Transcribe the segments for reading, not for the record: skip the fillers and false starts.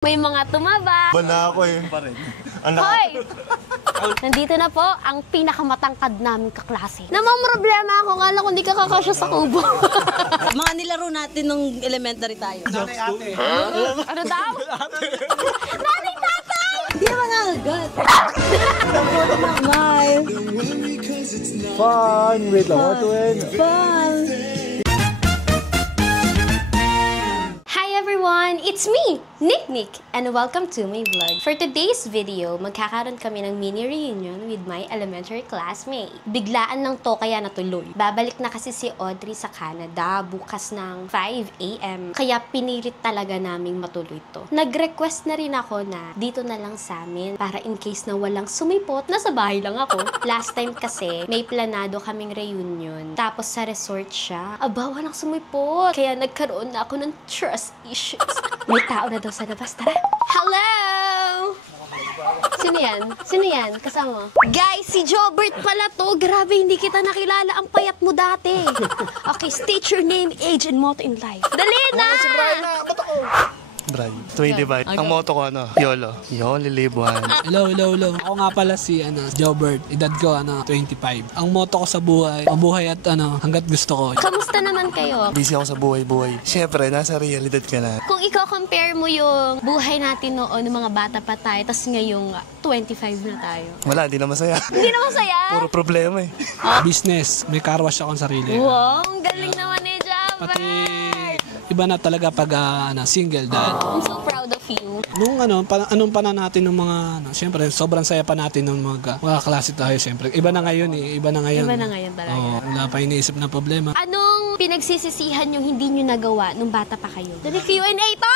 May mga tumaba. Bana ako eh. Hoy! Nandito na po ang pinakamatangkad naming kaklase. Namamroblema ako, kala ko hindi ka kakasya sa kubo. Mga nilaro natin nung elementary tayo. Nanay ate. Ano daw? Nanay tatay! Hindi naman agad. Nabuti na, Mile. Fun! Wait lang, what to end? Fun. Hi everyone! It's me, Nick, and welcome to my vlog. For today's video, magkakaroon kami ng mini reunion with my elementary classmate. Biglaan lang to kaya natuloy. Babalik na kasi si Audrey sa Canada bukas ng 5 AM. Kaya pinilit talaga naming matuloy to. Nag-request na rin ako na dito na lang sa amin para in case na walang sumipot, nasa bahay lang ako. Last time kasi, may planado kaming reunion. Tapos sa resort siya. Aba, walang sumipot. Kaya nagkaroon na ako ng trust issues. May tao na daw sa labas. Tara! Hello! Sino yan? Sino yan? Kasama? Guys, si Jobert pala to. Grabe, hindi kita nakilala. Ang payat mo dati. Okay, state your name, age, and motto in life. Dali na! Si Brian na! Ba't ako? Brian, 25. Ang motto ko YOLO. YOLO live one. Hello. Ako nga pala si Jobert. Edad ko 25. Ang motto ko sa buhay, mabuhay at hangga't gusto ko. Kamusta naman kayo? Busy ako sa buhay-buhay. Siyempre, nasa realidad ka na. Kung ikaw compare mo yung buhay natin noon, ng mga bata pa tayo, tapos ngayong 25 na tayo. Wala, hindi na masaya. Hindi na masaya? Puro problema eh. Business, may car wash akong sarili. Wow, ang galing naman ni Jobert! Pati iba na talaga pag single dahil I'm so proud of you. nung anong pa na natin ng mga siyempre sobrang saya pa natin nung mga klase tayo siyempre. Iba na ngayon eh, iba na ngayon. Iba na ngayon talaga. Wala pa iniisip na problema. Anong pinagsisisihan yung hindi nyo nagawa nung bata pa kayo? Dali, Q&A to!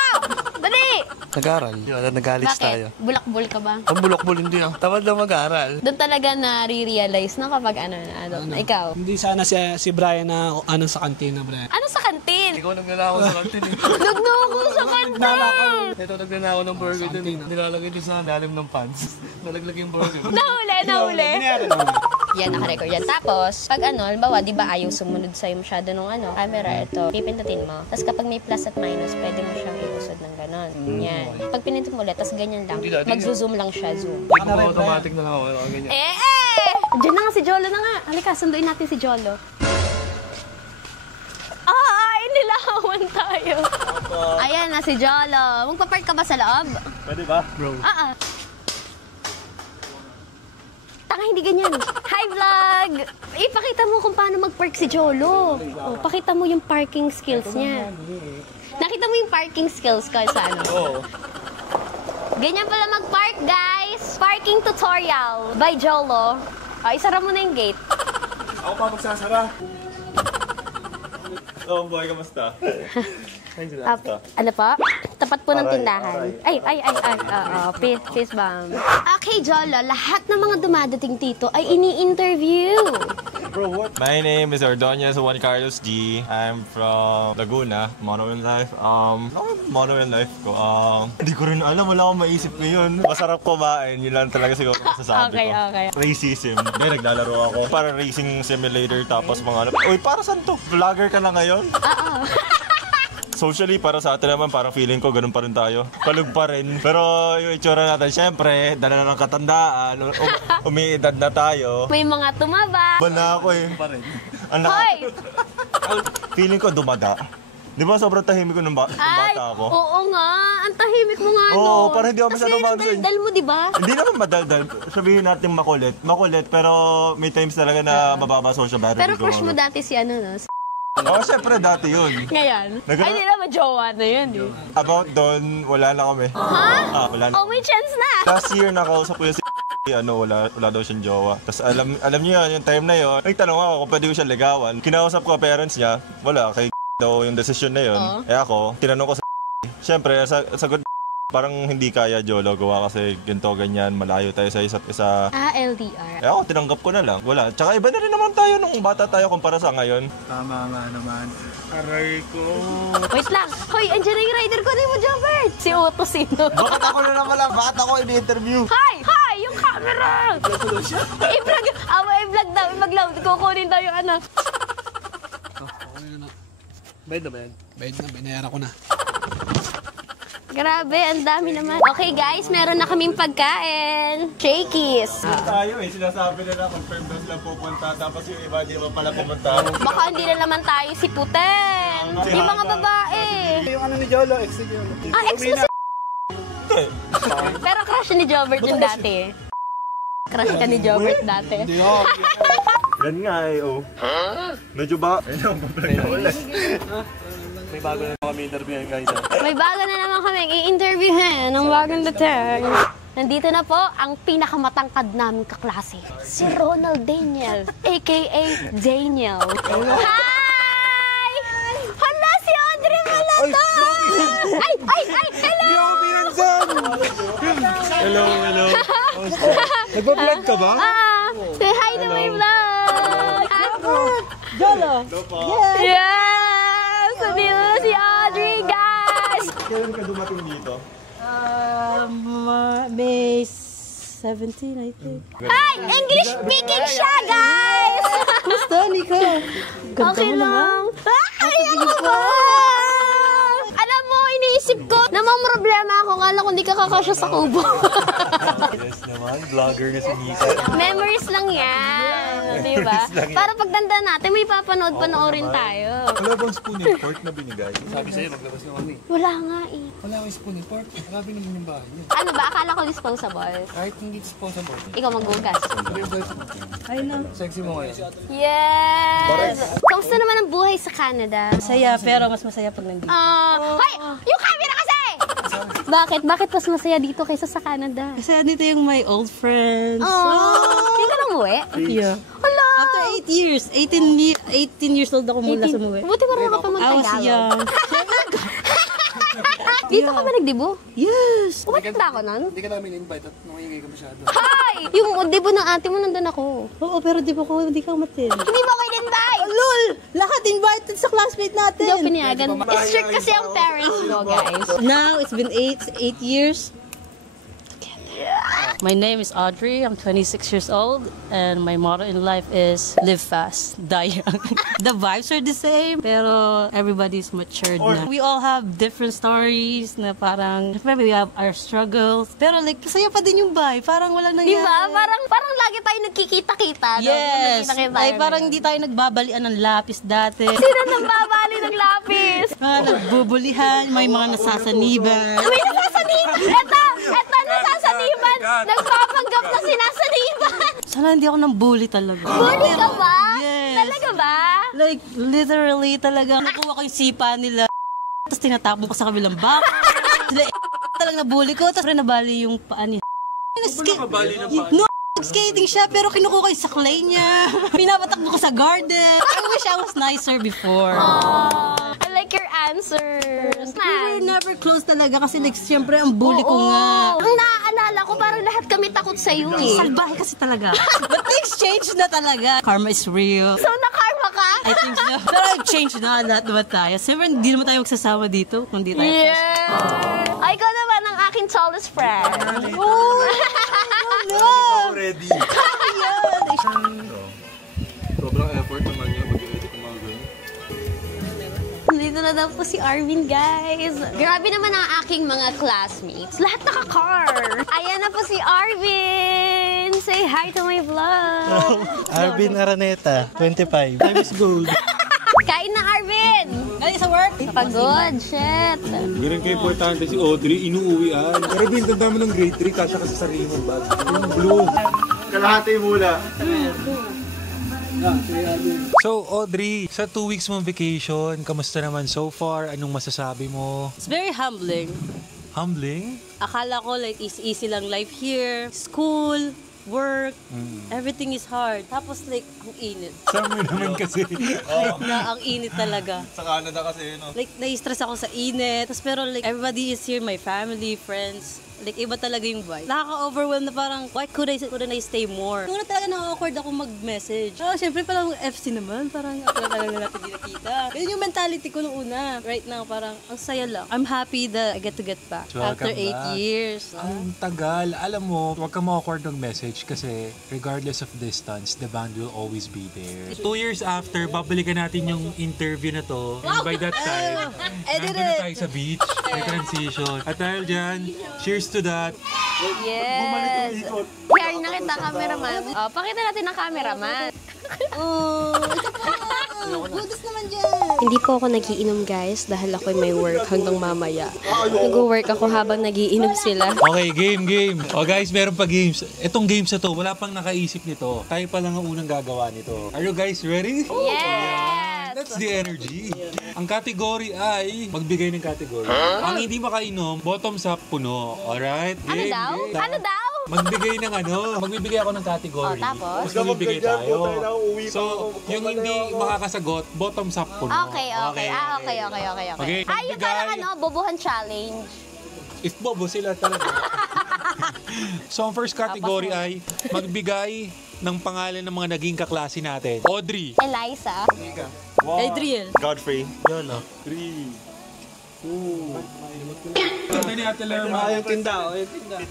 Dali! Nag-aral. Nag-alis tayo. Bakit? Bulak-bul ka ba? Ang bulok-bul hindi ah. Tamad lang mag-aral. Doon talaga na-realize na kapag ikaw. Hindi sana si Brian na sa kantina, Brian. Ano sa kantin? Ikaw nagnanakaw sa kantin eh. Nagnako sa kantin! Ito nagnanakaw ng burger dun eh. Nilalagay dun sa lalim ng pants. Nalaglag yung burger. Nahuli. Yan, naka-record yan. Tapos, pag halimbawa, di ba ayaw sumunod sa'yo masyado nung camera, ito, pipindutin mo. Tapos kapag may plus at minus, pwede mo siyang iusod ng ganon. Yan. Pag pinindot mo ulit, tapos ganyan lang. Mag-zoom lang siya, zoom. Automatic na lang ako. Ganyan. Diyan na nga si Jolo na nga. Halika, sunduin natin si Jolo. Nilawan tayo. Ayan na si Jolo. Magpa-park ka ba sa loob? Pwede ba, bro? Tanga, hindi ganyan. Hi, vlog! Ipakita mo kung paano mag-park si Jolo. Pakita mo yung parking skills niya. Nakita mo yung parking skills ko sa Oo. Ganyan pala mag-park, guys. Parking tutorial by Jolo. Isara mo na yung gate. Ako pa magsasara. Oh, boy, kamusta? Ano pa? Tapat po ng tindahan. Ay. Peace bomb. Okay, Jolo, lahat ng mga dumadating dito ay ini-interview. Bro, what? My name is Ordonez Juan Carlos G. I'm from Laguna, Mono in Life. Mono in Life ko. Hindi ko rin alam, wala akong maisip ngayon. Masarap kumain, yun lang talaga siguro masasabi ko. Okay. Racism. Dahil naglalaro ako. Para racing simulator tapos mga Uy, para saan to? Vlogger ka na ngayon? Socially, para sa atin naman, parang feeling ko, ganun pa rin tayo. Palug pa rin. Pero yung itsura natin, syempre, dala na ng katandaan, umiidad na tayo. May mga tumaba. Bana ako eh. Hoy! Feeling ko dumaga. Di ba sobrang tahimik ko nung bata ako? Oo nga. Ang tahimik mo nga, Oo, parang hindi ako masyado mansay. Dal mo, di ba? Hindi naman madaldal. Sabihin natin makulit. Makulit, pero may times talaga na mababa social battery. Pero crush mo dati si Oo, syempre dati yun. Ngayon? Ay, hindi naman jowa na yun. About doon, wala na kami. Ha? Wala na. Oh, may chance na. Last year, nakausap ko yung wala daw siyang jowa. Tapos alam niyo yun, yung time na yun, nagtanong ako kung pwede ko siya ligawan. Kinausap ko parents niya, wala, kay daw yung desisyon na yun. Ako, tinanong ko sa syempre, sagot parang hindi kaya Jolo gawa kasi ganito, ganyan, malayo tayo sa isa't isa. LDR. Ako, tinanggap ko na lang. Wala. Tsaka iba na rin naman tayo nung bata tayo kumpara sa ngayon. Tama nga naman. Aray ko. Wait lang. Hoy, andyan na yung rider ko ni mo, Jobert. Si Otto sino? Bakit ako na naman lang? Bakit ako ini-interview? Hi! Yung camera! I-vlog daw. I-vlog. Kukunin daw yung Bayad na. Binayaran ko na. Grabe, ang dami naman. Okay guys, meron na kaming pagkain. Shakies. Tayo sinasabi nila confirm na sila pupunta. Tapos yung iba di ba pala pupunta. Baka hindi na naman tayo si Puten. Yung mga babae. Yung ano ni Jolo, ex ni Jolo. Ah, ex mo si Pero crush ni Jobert yung dati. Crush ka ni Jobert dati. Yan nga oh. Medyo ba? Ayun, babalik na ulit. May bago na kami interview guys. May bago na naman kami i-interviewin ng bagong dating. Nandito na po ang pinakamatangkad naming kaklase, si Ronald Daniel, a.k.a. Daniel. Hi! Hala, si Audrey pala to! Ay! Hello! Hello. Nagpa-vlog ka ba? Say hi to my vlog! Jolo! Yes! Sabi mo si Audrey, guys! Kailan ka dumating dito? May 17, I think. Hi! English speaking siya, guys! Gusto, Nico? Okay lang. Ay, ano ba? Alam mo, iniisip ko, namang problema ako. Kala ko hindi ka kakasya sa kubo. Yes naman, vlogger na si Nika. Memories lang yan. Diba? Para pagtanda natin, may papanood-panoorin tayo. Wala bang spoon and fork na binigay? Sabi sa'yo, maglabas yung kami. Wala nga eh. Wala akong spoon and fork. Grabe naman yung bahay niyo. Ano ba? Akala ko disposable. Kahit hindi disposable. Ikaw maghugas. Ay na. Sexy mo ngayon. Yes! Kamusta naman ang buhay sa Canada? Masaya, pero mas masaya pag nandito. Hoy! Yung camera kasi! Bakit? Bakit mas masaya dito kaysa sa Canada? Kasi dito yung my old friends. Hindi ka lang uwi? Yeah. Hala! After 8 years, 18 years old ako mula sa muwi. Buti marunong ka pa I was mag-Tagalog. young. Dito ka ba nagdibo? Yes! Umalit ba ako nun? Hindi ka namin invite at nangingay ka masyado. Hi! Yung dibo ng ate mo, nandun ako. Oo, pero di ba ko, hindi ka umatin. Hindi mo kayo in-invite! LOL! Lahat invited sa classmate natin! Hindi ako pinayagan. Strict kasi ang parents ko, guys. Now, it's been 8 years. My name is Audrey. I'm 26 years old, and my motto in life is live fast, die young. The vibes are the same, pero everybody's matured na. We all have different stories na parang, maybe we have our struggles, pero like, masaya pa din yung vibe. Parang walang nangyari. Di ba? Parang lagi tayo nagkikita-kita. no? Yes! Nagkikita-kita Ay, tayo parang ngayon. hindi tayo nagbabalian ng lapis dati. Sino nang babali ng lapis? Nagbubulihan, may mga nasasaniban. May nasasaniban! Eto, nasasaniban! Nagpapanggap na sinasaniban! Sana hindi ako nang bully talaga. Bully ka ba? Yes. Talaga ba? Like, literally talaga, nakuha ko yung sipa nila. Tapos tinatapon ko sa kabilang bako. Sila talagang nabully ko. Tapos rin nabali yung paa niya. No, skating siya pero kinukuha ko yung saklay niya. Pinapatakbo ko sa garden. I wish I was nicer before. I like your answers. We were never close talaga kasi like, siyempre ang bully ko nga. Ang naaalala ko, parang lahat kami takot sa'yo eh. Salbahe kasi talaga. But things changed na talaga. Karma is real. So, nakarma ka? I think so. Pero I've changed na lahat naman tayo. Siyempre, hindi naman tayo magsasama dito kung di tayo Yeah! Ay, ikaw naman ang aking tallest friend. Ready. Sobrang effort naman niya mag-edit ng mga ganyan. Dito na daw po si Arvin, guys. Grabe naman ang aking mga classmates. Lahat naka-car. Ayan na po si Arvin. Say hi to my vlog. Arvin Araneta, 25. Time is gold. Kain na, Arvin. Galing sa work? Pagod, shit. Ganun kayo importante si Audrey, inuuwian. Pero binigyan mo ng grade 3, kasya kasi sa sarili mong bag. Yung blue. Kalahati mula. So Audrey, sa 2 weeks mong vacation, kamusta naman so far? Anong masasabi mo? It's very humbling. Humbling? Akala ko like easy lang life here. School, work, everything is hard. Tapos like, ang init. Summer naman kasi. Kahit na ang init talaga. Sa Canada kasi, no? Like, nai-stress ako sa init. Tapos pero like, everybody is here, my family, friends. Like, iba talaga yung vibe. Nakaka-overwhelm na parang, why couldn't I stay more? Nung talaga na-awkward ako mag-message. Siyempre parang FC naman, parang ako na talaga natin di nakita. Yun yung mentality ko nung una. Right now, parang ang saya lang. I'm happy that I get to get back after 8 years. Ang tagal. Alam mo, huwag ka ma-awkward ng message kasi regardless of distance, the bond will always be there. 2 years after, babalikan natin yung interview na to. And by that time, nandun na tayo sa beach. May transition. At dahil dyan, cheers to that. Yes! Here, nakita cameraman. Oh, pakita natin ang cameraman. Oh, ito pa. Budos naman dyan. Hindi po ako nagiinom guys dahil ako'y may work hanggang mamaya. Nag-work ako habang nagiinom sila. Okay, game. O guys, meron pa games. Itong games na to, wala pang nakaisip nito. Tayo pa lang ang unang gagawa nito. Are you guys ready? Yes! That's the energy. Ang category ay magbigay ng category. Ang hindi makainom, bottoms up, puno. Alright? Ano daw? Ano daw? Magbigay ng magbibigay ako ng category. Oh, tapos? Magbibigay tayo. So, yung hindi makakasagot, bottoms up, puno. Okay. Okay. Ay, yung parang bobohan challenge. If bobo sila talaga. So, ang first category ay magbigay ng pangalan ng mga naging kaklase natin. Audrey. Eliza. Adriel. Godfrey. Yolo. 3, 2. Ito ni Ate Lerma. Yung tinda.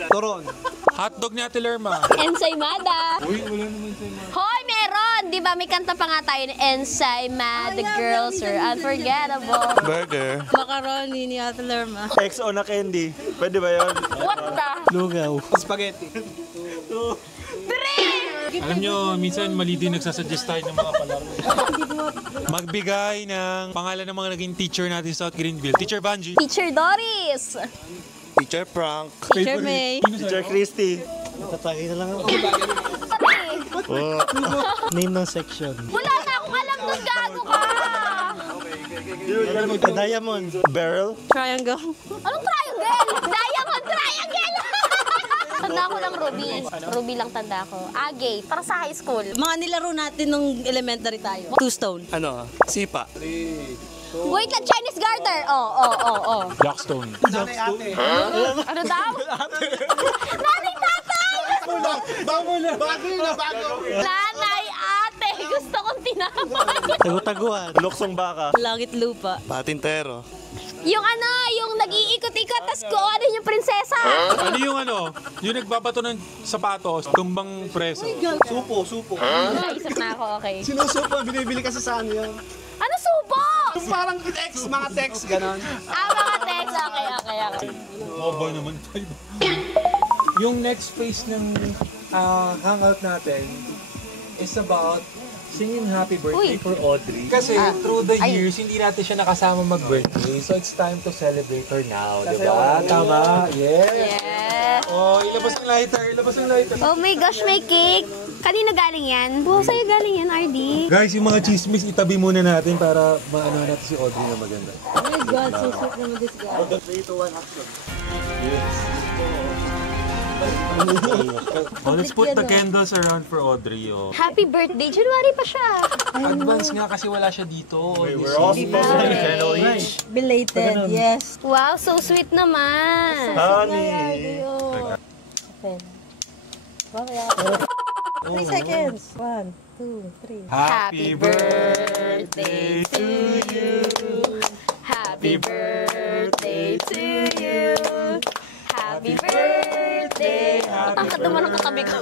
Toron. Hotdog ni Ate Lerma. Ensaymada. Uy, wala naman sa mga. Hoy, meron! Di ba may kanta pa nga tayo ni Ensaymada, The Girls Are Unforgettable. Burger. Macaroni ni Ate Lerma. XO na candy. Pwede ba yun? What the? Lugaw. Spaghetti. Alam nyo, minsan mali din nagsasuggest tayo ng mga palaro. Magbigay ng pangalan ng mga naging teacher natin sa South Greenville. Teacher Banji. Teacher Doris. Teacher Frank. Teacher May. Teacher Christy. Tatagay na lang ako. Name ng section. Wala na akong alam doon, gago ka. Diamond. Beryl. Triangle. Anong triangle? Diamond triangle! Tanda ko lang Ruby. Ruby lang tanda ko. Agate. Para sa high school. Mga nilaro natin nung elementary tayo. Two stone. Ano? Sipa. Wait lang, Chinese garter. Oh. Blackstone. Ano daw? Nanay tatay! Bago. Nanay ate! Gusto kong tinapay. Tagu-taguan. Luksong baka. Langit lupa. Patintero. Yung nag-iikot-ikot, tas ko, ano yung prinsesa? Ano yung yung nagbabato ng sapatos, tumbang preso. Supo. Naisip na ako, okay. Sinusupo, binibili kasi sa ano yan. Ano subo? Parang text, mga text, ganon. Mga text. Okay. Oba naman tayo. Yung next phase ng hangout natin is about singing happy birthday for Audrey. Kasi through the years, hindi natin siya nakasama mag-birthday. So it's time to celebrate her now, di ba? Tama? Yeah. Oh, ilabas ang lighter. Oh my gosh, may cake. Kanino galing yan? Sa'yo galing yan, RD. Guys, yung mga chismis, itabi muna natin para maano natin si Audrey na maganda. Oh my God, so sweet naman this guy. 3, 2, 1, action. Oh, let's put the candles around for Audrey. Oh. Happy birthday. January pa siya. Advance nga kasi wala siya dito. We're all supposed to be fellow each. Belated, yes. Wow, so sweet naman. Honey. Open. 3 seconds. 1, 2, 3. Happy birthday to you. Happy birthday to you. Happy birthday. Ang katawa ng katabi ko.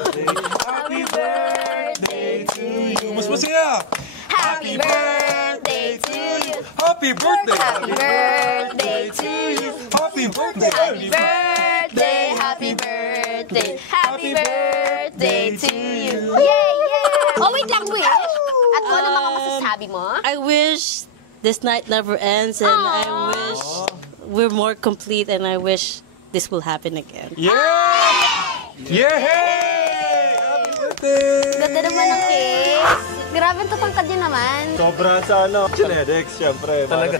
Happy birthday to you. Mas masaya! Happy birthday to you. Happy birthday! Happy birthday to you. Happy birthday! Happy birthday. Happy birthday. Happy birthday to you. Yay! Oh, wait lang, wish. At ano mga masasabi mo? I wish this night never ends and I wish we're more complete and I wish this will happen again. Yeah! Yeah! Happy birthday! Ganda naman ng cake. Grabe, tatangkad niya naman. Sobra sa genetics, syempre. Talaga.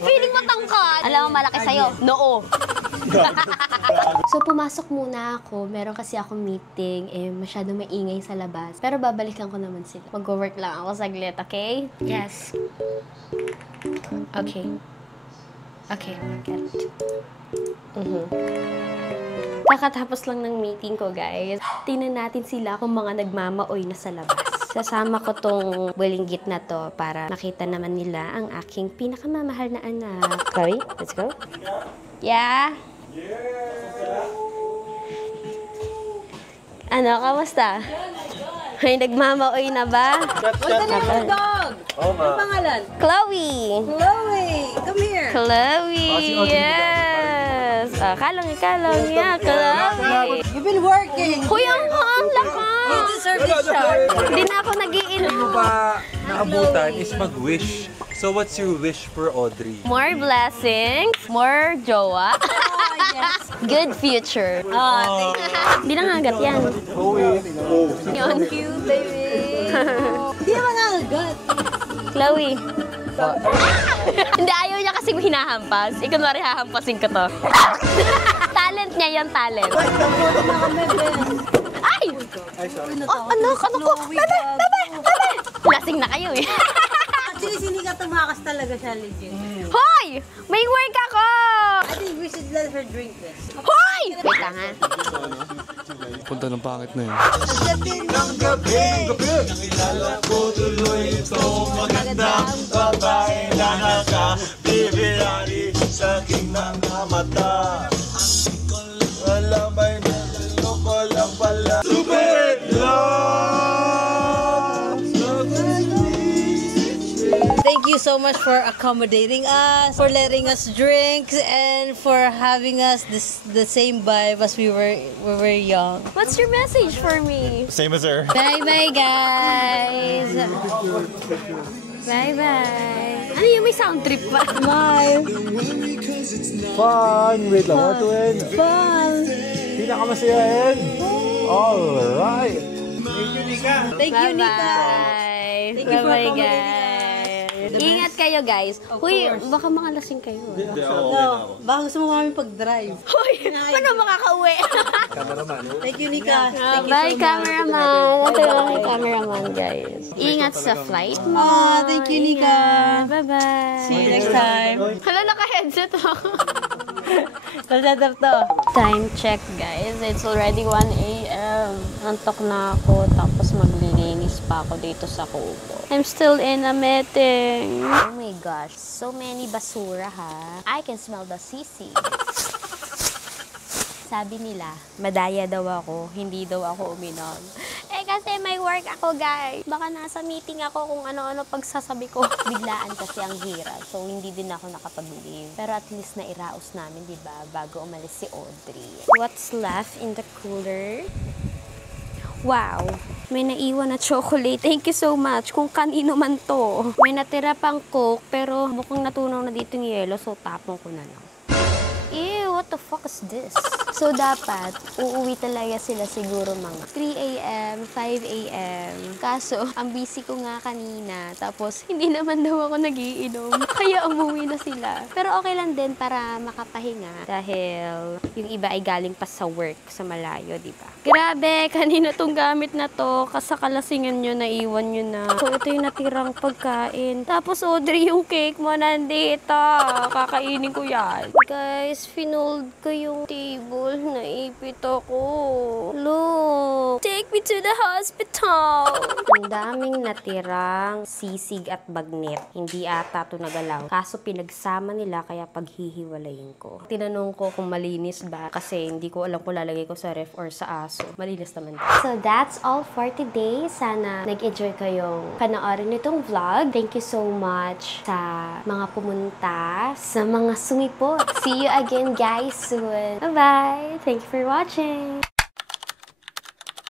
Feeling mo tangkad. Alam mo, malaki sa'yo. Noo. So, pumasok muna ako. Meron kasi akong meeting. Masyado maingay sa labas. Pero babalikan ko naman sila. Mag-work lang ako saglit, okay? Yes. Okay. Okay, got it. Kakatapos lang ng meeting ko, guys. Tingnan natin sila kung mga nagmamaoy na sa labas. Sasama ko tong bulinggit na to para makita naman nila ang aking pinakamamahal na anak. Chloe, let's go. Yeah? Ano, kamusta? May nagmamaoy na ba? What's the name of the dog? Ano pangalan? Chloe! Chloe! Come here! Chloe! Yes! Kalong. Yeah, Chloe! You've been working! Huy, ang lakas! You deserve this shot! Hindi na ako nag-iinom. Ano ba naabutan is mag-wish. So what's your wish for Audrey? More blessings, more jowa, good future. Hindi na ngagat yan. Yun. Cute, baby! Hindi naman nagagat! Chloe. Hindi, ayaw niya kasing hinahampas. Ikaw na rin hahampasin ko to. Talent niya yung talent. Nabuti na kami, Ben! Ay! Oh, ano ko? Bebe! Lasing na kayo eh. Actually, sinika tumakas talaga siya, legit. Hoy! May work ako! I think we should let her drink this. Hoy! Wait lang ha. Punta ng pangit na yun. Pagdating ng gabi, Nakilala ko tuloy itong magandang babae na nakabibirari sa aking mga mata. Wala may naloko lang pala. Super love! Thank you so much for accommodating us, for letting us drink, and for having us the same vibe as we were young. What's your message for me? Same as her. Bye-bye, guys! Bye-bye! Ano yung may sound trip pa? Smile! Fun! Wait lang, what to end? Fun! Pinakamasiyahin! Alright! Thank you, Nika! Bye-bye! Thank you for Bye-bye, accommodating guys! Ingat kayo, guys. Huy, baka makalasing kayo. No, baka gusto mo kami pag-drive. Huy, paano makakauwi? Thank you, Nika. Thank you Bye, so much. cameraman. Ito yung aking cameraman, guys. Ingat sa flight mo. Thank you, Nika. Bye-bye. See you next time. Hala, naka-headset ako. Kalsadap to. Time check, guys. It's already 1 a.m. Antok na ako, tapos maglilinis pa ako dito sa kubo. I'm still in a meeting. Oh my gosh, so many basura ha. I can smell the sisig. Sabi nila, madaya daw ako, hindi daw ako uminom. Eh kasi may work ako, guys. Baka nasa meeting ako kung ano-ano pagsasabi ko. Biglaan kasi ang hirap. So hindi din ako nakapag-leave. Pero at least nairaos namin, di ba? Bago umalis si Audrey. What's left in the cooler? Wow! May naiwan na chocolate. Thank you so much. Kung kanino man to. May natira pang Coke, pero mukhang natunaw na dito yung yelo, so tapong ko na lang. Ew, what the fuck is this? So, dapat, uuwi talaga sila siguro mga 3 a.m., 5 a.m. Kaso, ang busy ko nga kanina. Tapos, hindi naman daw ako nagiinom. Kaya umuwi na sila. Pero okay lang din para makapahinga. Dahil, yung iba ay galing pa sa work, sa malayo, di ba? Grabe, kanina tong gamit na to. Kasakalasingan nyo, naiwan nyo na. So, ito yung natirang pagkain. Tapos, Audrey, yung cake mo nandito. Kakainin ko yan. Guys, finold ko yung table. Naipit ako. Look! Take me to the hospital! Ang daming natirang sisig at bagnet. Hindi ata ito nagalaw. Kaso pinagsama nila kaya paghihiwalayin ko. Tinanong ko kung malinis ba kasi hindi ko alam kung lalagay ko sa ref or sa aso. Malinis naman. So that's all for today. Sana nag-enjoy kayong panoorin nitong vlog. Thank you so much sa mga pumunta, sa mga sumipot. See you again guys soon. Bye-bye! Thank you for watching!